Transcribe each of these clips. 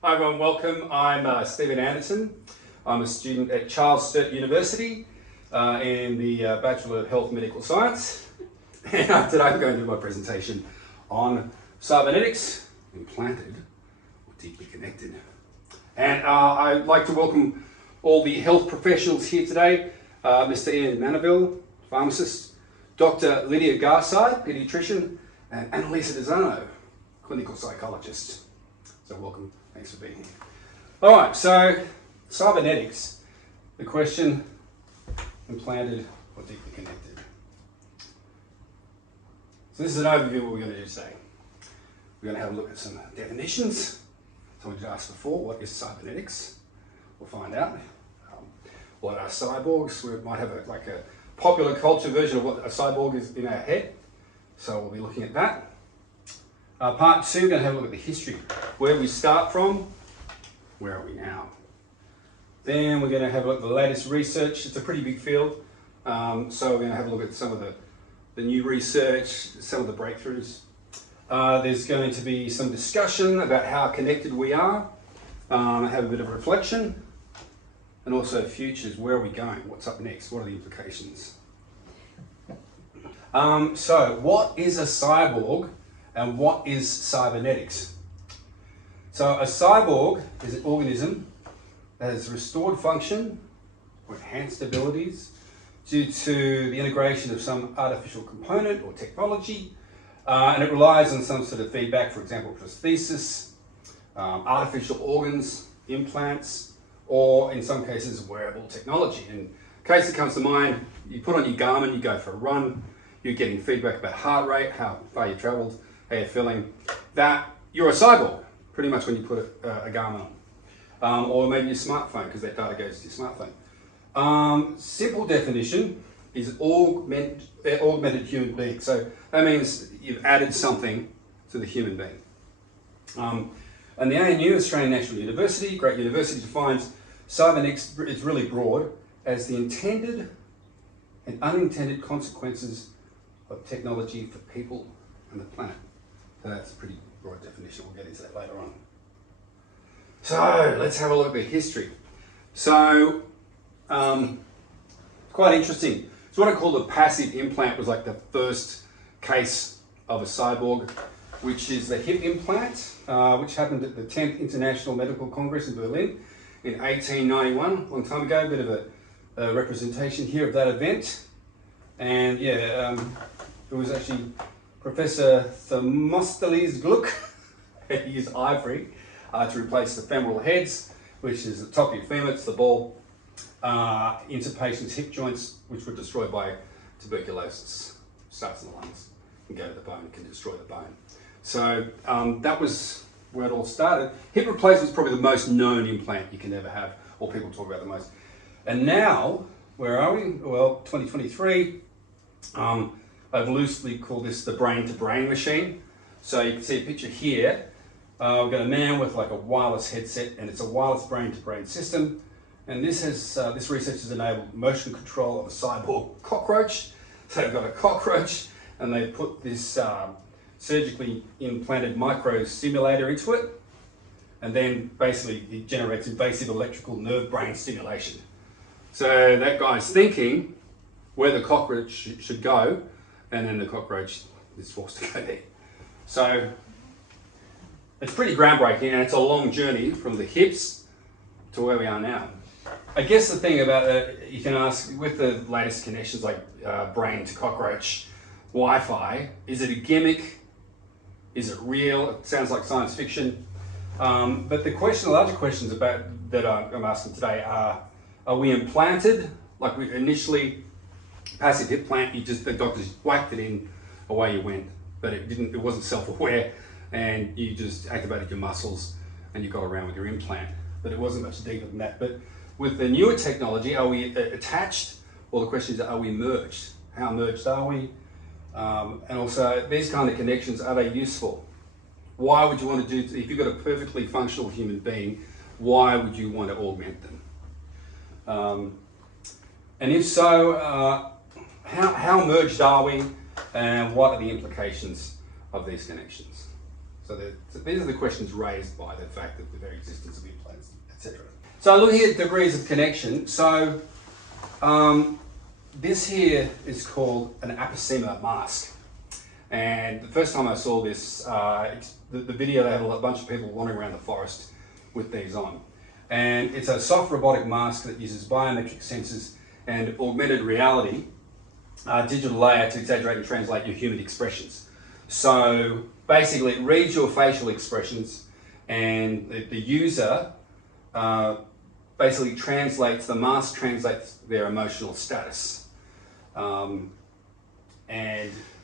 Hi everyone, welcome. I'm Stephen Anderson. I'm a student at Charles Sturt University in the Bachelor of Health Medical Science. And today I'm going to do my presentation on cybernetics, implanted or deeply connected. And I'd like to welcome all the health professionals here today. Mr. Ian Manaville, pharmacist, Dr. Lydia Garside, paediatrician, and Annalisa Desano, clinical psychologist. So welcome. Thanks for being here. All right, so cybernetics, the question, implanted or deeply connected. So this is an overview of what we're going to do today. We're going to have a look at some definitions. So we did ask before, what is cybernetics? We'll find out. What are cyborgs? We might have a popular culture version of what a cyborg is in our head. So we'll be looking at that. Part two, we're going to have a look at the history, where we start from, where are we now. Then we're going to have a look at the latest research. It's a pretty big field, so we're going to have a look at some of the new research, some of the breakthroughs. There's going to be some discussion about how connected we are, have a bit of reflection, and also futures, where are we going, what's up next, what are the implications. So what is a cyborg? And what is cybernetics? So a cyborg is an organism that has restored function or enhanced abilities due to the integration of some artificial component or technology, and it relies on some sort of feedback, for example, prosthesis, artificial organs, implants, or in some cases, wearable technology. In case that comes to mind, you put on your Garmin, you go for a run, you're getting feedback about heart rate, how far you traveled, how you're feeling, that you're a cyborg, pretty much when you put a Garmin on. Or maybe your smartphone, because that data goes to your smartphone. Simple definition is augmented human being. So that means you've added something to the human being. And the ANU, Australian National University, great university, defines cybernetics, it's really broad, as the intended and unintended consequences of technology for people and the planet. So that's a pretty broad definition. We'll get into that later on. So let's have a look at history. So quite interesting. So what I call the passive implant was like the first case of a cyborg, which is the hip implant, which happened at the 10th International Medical Congress in Berlin in 1891, a long time ago. A bit of a representation here of that event. And yeah, it was actually Professor Themistocles Gluck had used ivory to replace the femoral heads, which is the top of your femur, it's the ball, into patients' hip joints, which were destroyed by tuberculosis. Starts in the lungs, can go to the bone, can destroy the bone. So that was where it all started. Hip replacement is probably the most known implant you can ever have, or people talk about the most. And now, where are we? Well, 2023. I've loosely called this the brain-to-brain machine. So you can see a picture here. We've got a man with like a wireless headset, and it's a wireless brain-to-brain system. And this research has enabled motion control of a cyborg cockroach. So they've got a cockroach, and they put this surgically implanted micro stimulator into it, and then basically it generates invasive electrical nerve brain stimulation. So that guy's thinking where the cockroach should go, and then the cockroach is forced to go there. So it's pretty groundbreaking, and it's a long journey from the hips to where we are now. I guess the thing about that, you can ask with the latest connections like brain to cockroach, Wi-Fi, is it a gimmick? Is it real? It sounds like science fiction. But the larger questions about that I'm asking today are we implanted? Like we initially, passive hip plant, the doctors whacked it in, away you went, but it wasn't self-aware, and you just activated your muscles and you got around with your implant. But it wasn't much deeper than that. But with the newer technology, are we attached? Well, the question is, are we merged? How merged are we? And also, these kind of connections, are they useful? Why would you want to if you've got a perfectly functional human being, why would you want to augment them? And if so, how merged are we, and what are the implications of these connections? these are the questions raised by the fact of the very existence of implants, etc. So looking at degrees of connection, so this here is called an apicema mask. And the first time I saw this, the video, they have a bunch of people wandering around the forest with these on. And it's a soft robotic mask that uses biometric sensors and augmented reality, digital layer to exaggerate and translate your human expressions. So basically it reads your facial expressions, and the user basically the mask translates their emotional status. And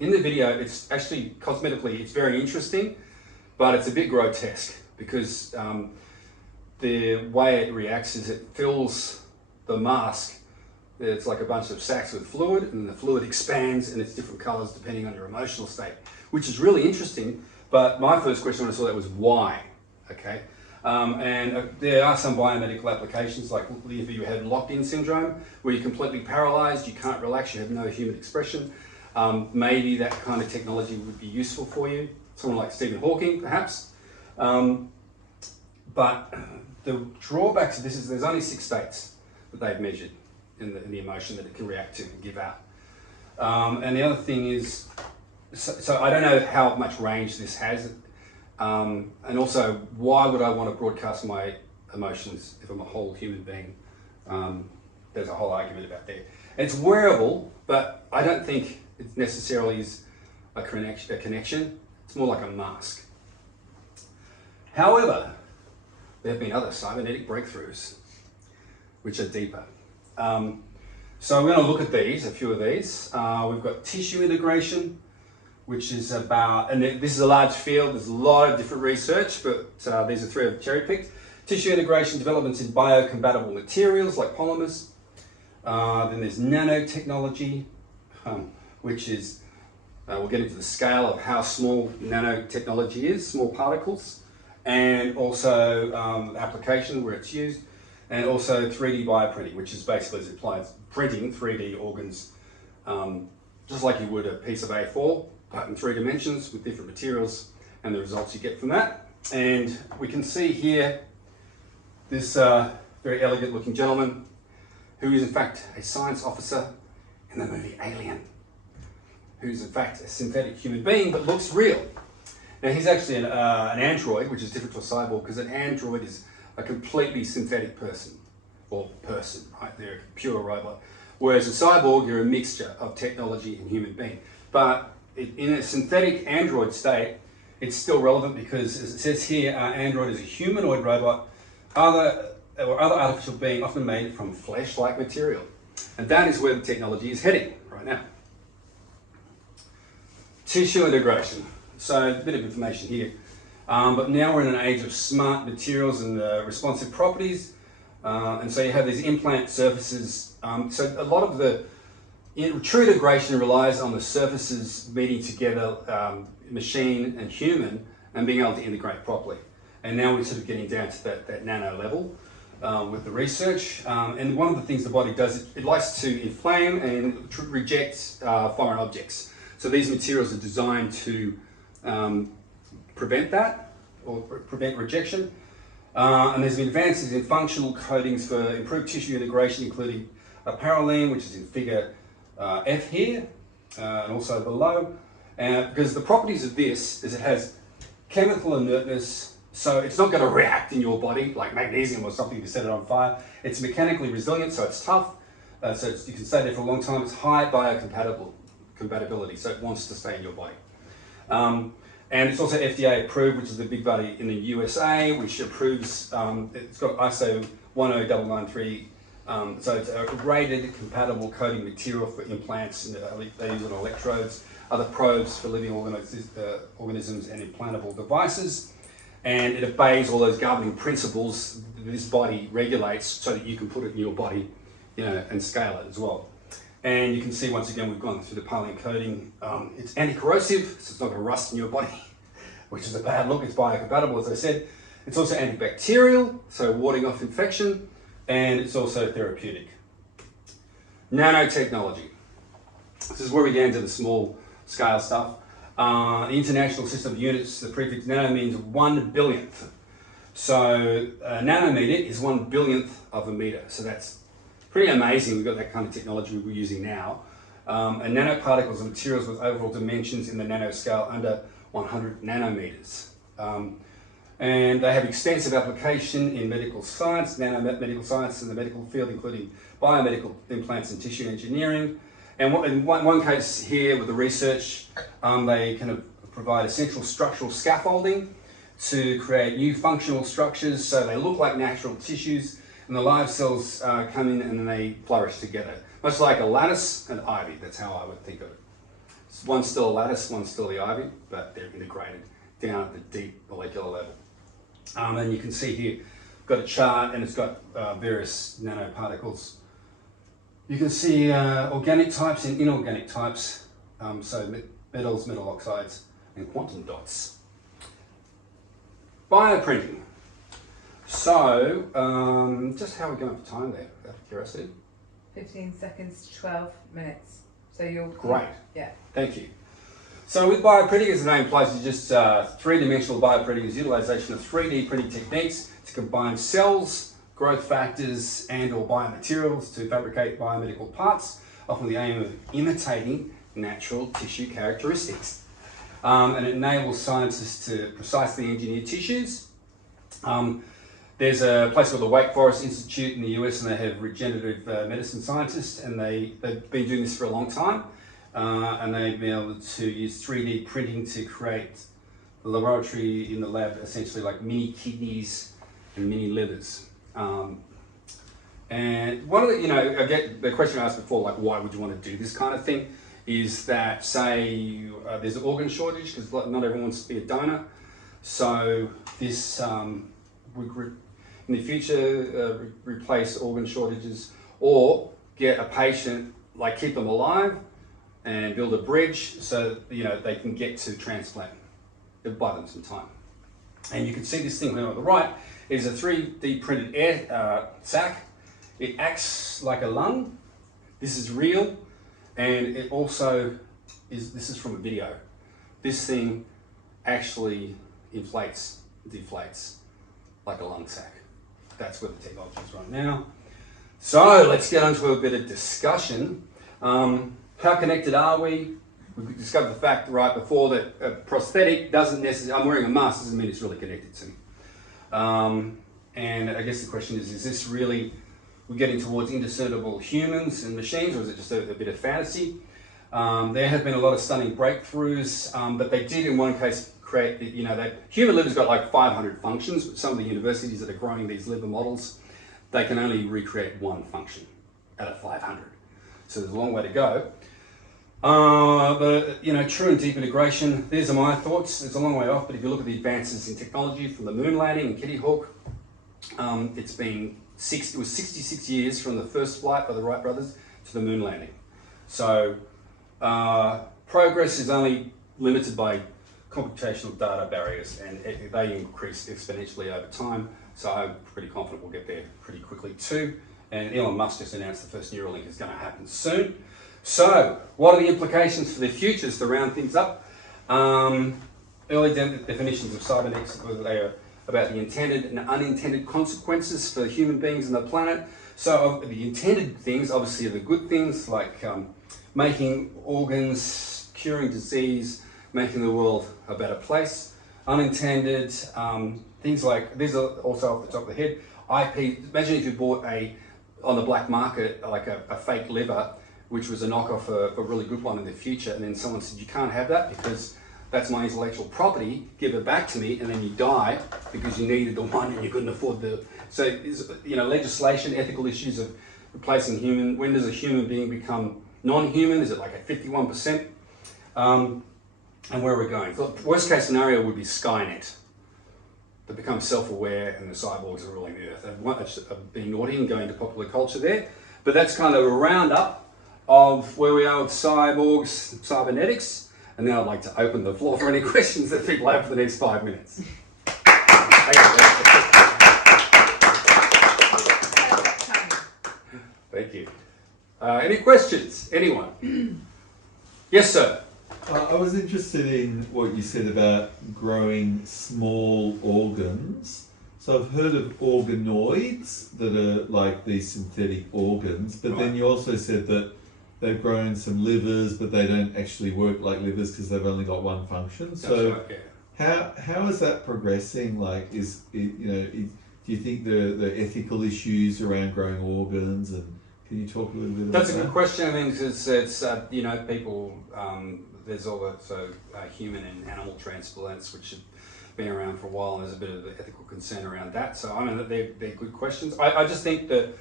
in the video, it's actually cosmetically, it's very interesting, but it's a bit grotesque because the way it reacts is it fills the mask. It's like a bunch of sacks with fluid, and the fluid expands and it's different colors depending on your emotional state, which is really interesting. But my first question when I saw that was why, okay? There are some biomedical applications, like if you have locked-in syndrome, where you're completely paralyzed, you can't relax, you have no human expression. Maybe that kind of technology would be useful for you. Someone like Stephen Hawking, perhaps. But the drawbacks of this is there's only 6 states that they've measured in the emotion that it can react to and give out. And the other thing is, so I don't know how much range this has. And also, why would I want to broadcast my emotions if I'm a whole human being? There's a whole argument about that. It's wearable, but I don't think it necessarily is a connection. It's more like a mask. However, there have been other cybernetic breakthroughs which are deeper. So we're going to look at these, a few of these. We've got tissue integration, which is about, and this is a large field, there's a lot of different research, but these are 3 I've cherry-picked. Tissue integration developments in biocompatible materials like polymers. Then there's nanotechnology, which is, we'll get into the scale of how small nanotechnology is, small particles, and also application where it's used, and also 3D bioprinting, which is basically, as it implies, printing 3D organs, just like you would a piece of A4, but in 3 dimensions with different materials, and the results you get from that. And we can see here this very elegant looking gentleman who is in fact a science officer in the movie Alien, who's in fact a synthetic human being but looks real. Now he's actually an android, which is different to a cyborg, because an android is a completely synthetic person, right? They're a pure robot. Whereas a cyborg, you're a mixture of technology and human being. But in a synthetic android state, it's still relevant because, as it says here, android is a humanoid robot, other artificial being often made from flesh-like material. And that is where the technology is heading right now. Tissue integration. So a bit of information here. But now we're in an age of smart materials and responsive properties. And so you have these implant surfaces. So a lot of the true integration relies on the surfaces meeting together, machine and human, and being able to integrate properly. And now we're sort of getting down to that nano level with the research. And one of the things the body does, it likes to inflame and reject foreign objects. So these materials are designed to prevent that, or prevent rejection. And there's been advances in functional coatings for improved tissue integration, including parylene, which is in figure F here, and also below. Because the properties of this is it has chemical inertness, so it's not going to react in your body like magnesium or something to set it on fire. It's mechanically resilient, so it's tough, so you can stay there for a long time. It's high biocompatibility, so it wants to stay in your body. And it's also FDA approved, which is the big body in the USA, which approves, it's got ISO 10993, so it's a rated compatible coating material for implants, and they use it on electrodes, other probes for living organisms and implantable devices. And it obeys all those governing principles that this body regulates so that you can put it in your body, and scale it as well. And you can see, once again, we've gone through the parylene coating. It's anti-corrosive, so it's not going to rust in your body, which is a bad look. It's biocompatible, as I said. It's also antibacterial, so warding off infection, and it's also therapeutic. Nanotechnology. This is where we get into the small scale stuff. The International System of Units, the prefix nano means 1 billionth. So a nanometer is 1 billionth of a meter. So that's pretty amazing. We've got that kind of technology we're using now. And nanoparticles are materials with overall dimensions in the nanoscale under 100 nanometers. And they have extensive application in medical science, nanomedical science in the medical field, including biomedical implants and tissue engineering. And in one case here with the research, they kind of provide essential structural scaffolding to create new functional structures so they look like natural tissues, and the live cells come in and they flourish together. Much like a lattice and ivy, that's how I would think of it. One's still a lattice, one's still the ivy, but they're integrated down at the deep molecular level. And you can see here, got a chart and it's got various nanoparticles. You can see organic types and inorganic types, so metals, metal oxides, and quantum dots. Bioprinting. So, just how are we going for time there, out of curiosity? 15 seconds to 12 minutes. So you're... Great. Yeah. Thank you. So with bioprinting, as the name implies, it's just three-dimensional bioprinting is utilization of 3D printing techniques to combine cells, growth factors, and or biomaterials to fabricate biomedical parts, often with the aim of imitating natural tissue characteristics. And it enables scientists to precisely engineer tissues. There's a place called the Wake Forest Institute in the US, and they have regenerative medicine scientists, and they've been doing this for a long time. And they've been able to use 3D printing to create the laboratory in the lab, essentially like mini kidneys and mini livers. And one of the, I get the question I asked before, like why would you want to do this kind of thing, is that say there's an organ shortage because not everyone wants to be a donor. So this would in the future replace organ shortages, or get a patient, like keep them alive and build a bridge so they can get to transplant. It'll buy them some time. And you can see this thing on the right is a 3D printed air sac. It acts like a lung. This is real, and it also this is from a video. This thing actually inflates, deflates like a lung sac. That's where the technology is right now. So let's get onto a bit of discussion. How connected are we? We discovered the fact right before that a prosthetic doesn't necessarily, I'm wearing a mask, doesn't mean it's really connected to me. And I guess the question is this really, we're getting towards indiscernible humans and machines, or is it just a bit of fantasy? There have been a lot of stunning breakthroughs, but they did in one case create, that human liver's got like 500 functions, but some of the universities that are growing these liver models, they can only recreate one function out of 500. So there's a long way to go. But true and deep integration, these are my thoughts. It's a long way off, but if you look at the advances in technology from the moon landing and Kitty Hawk, it was 66 years from the first flight by the Wright brothers to the moon landing. So progress is only limited by computational data barriers, and they increase exponentially over time. So I'm pretty confident we'll get there pretty quickly too. And Elon Musk just announced the first Neuralink is going to happen soon. So, what are the implications for the future to round things up? Early definitions of cybernetics, they are about the intended and unintended consequences for human beings and the planet. So, the intended things, obviously, are the good things, like making organs, curing disease, making the world a better place. Unintended, things like, these are also off the top of the head, IP. Imagine if you bought on the black market, like a fake liver, which was a knockoff of a really good one in the future, and then someone said, you can't have that because that's my intellectual property, give it back to me, and then you die because you needed the one and you couldn't afford so legislation, ethical issues of replacing human, when does a human being become non-human? Is it like at 51%? And where are we going? The worst case scenario would be Skynet. They become self-aware and the cyborgs are ruling the earth. I've been naughty and going to popular culture there, but that's kind of a roundup of where we are with cyborgs, cybernetics, and now I'd like to open the floor for any questions that people have for the next 5 minutes. Thank you. Any questions? Anyone? Yes, sir. I was interested in what you said about growing small organs. So I've heard of organoids that are like these synthetic organs, but then you also said that they've grown some livers, but they don't actually work like livers because they've only got one function. So That's right, yeah. how is that progressing? Like, do you think the ethical issues around growing organs, and can you talk a little bit about that? That's a good question. I mean, it's you know, people, there's also human and animal transplants, which have been around for a while, and there's a bit of ethical concern around that. So I mean, they're good questions. I just think that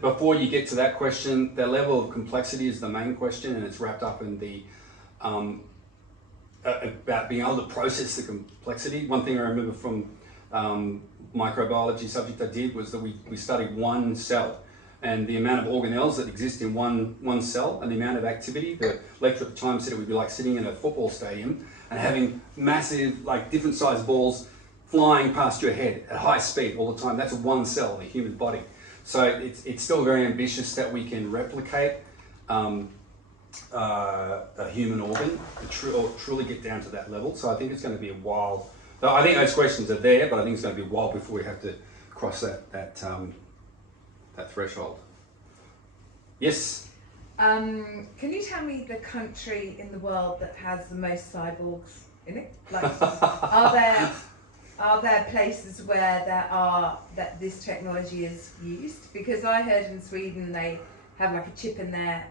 before you get to that question, the level of complexity is the main question, and it's wrapped up in the about being able to process the complexity. One thing I remember from microbiology subject I did was that we studied one cell and the amount of organelles that exist in one cell and the amount of activity. The lecturer at the time said it would be like sitting in a football stadium and having massive, like different sized balls flying past your head at high speed all the time. That's one cell in the human body. So it's still very ambitious that we can replicate a human organ or truly get down to that level. So I think it's going to be a while. I think those questions are there, but I think it's going to be a while before we have to cross that threshold. Yes? Can you tell me the country in the world that has the most cyborgs in it? Like, are there places where that this technology is used? Because I heard in Sweden they have like a chip in their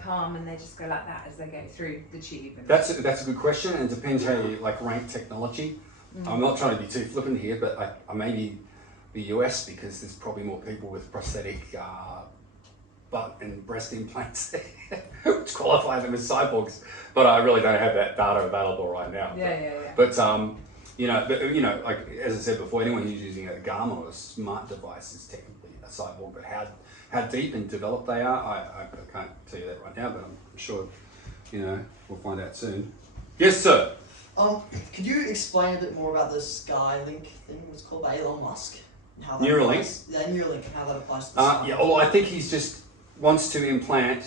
palm and they just go like that as they go through the tube. That's a good question, and it depends how you like rank technology. I'm not trying to be too flippant here, but I maybe the US, because there's probably more people with prosthetic butt and breast implants which qualify them as cyborgs, but I really don't have that data available right now. But like as I said before, anyone who's using a Garmin or a smart device is technically a cyborg, but how deep and developed they are, I can't tell you that right now, but I'm sure we'll find out soon. Yes, sir. Could you explain a bit more about the Skylink thing? What's called by Elon Musk? And how that Neuralink? applies, Neuralink, and how that applies to the Yeah, well, I think he's just wants to implant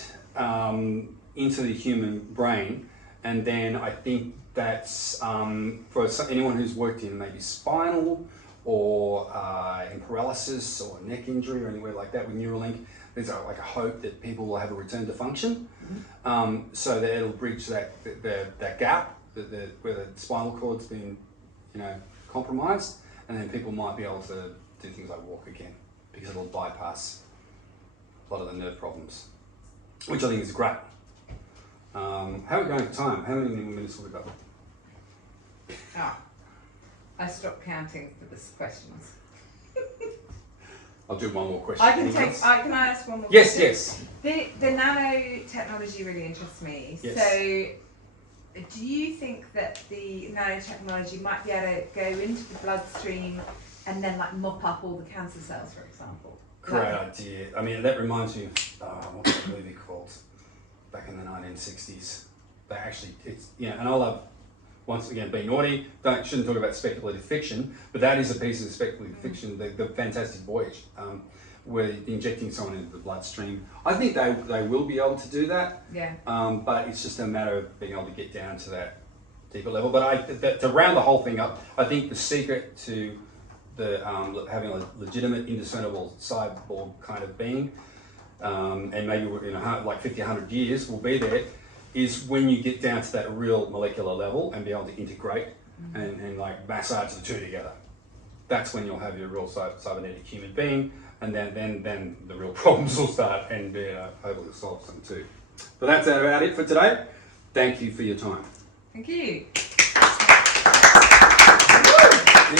into the human brain, and then I think that's for anyone who's worked in maybe spinal or in paralysis or neck injury or anywhere like that with Neuralink, there's like a hope that people will have a return to function, so that it'll bridge that gap where the spinal cord's been compromised, and then people might be able to do things like walk again because it'll bypass a lot of the nerve problems, which I think is great. How are we going for time? How many minutes have we got? I stopped counting for the questions. I'll do one more question. Can I ask one more Yes, question? yes. The nanotechnology really interests me. Yes. So, do you think that the nanotechnology might be able to go into the bloodstream and then like mop up all the cancer cells, for example? Great idea. I mean, that reminds me of what's that movie called? Back in the 1960s. They actually, and I love, once again, being naughty, shouldn't talk about speculative fiction, but that is a piece of speculative fiction, the Fantastic Voyage, where injecting someone into the bloodstream. I think they will be able to do that. Yeah. But it's just a matter of being able to get down to that deeper level. But to round the whole thing up, I think the secret to having a legitimate, indiscernible cyborg kind of being, and maybe like 50, 100 years will be there, is when you get down to that real molecular level and be able to integrate and like massage the two together. That's when you'll have your real cybernetic human being, and then the real problems will start, and hopefully it'll solve some too. But that's about it for today. Thank you for your time. Thank you.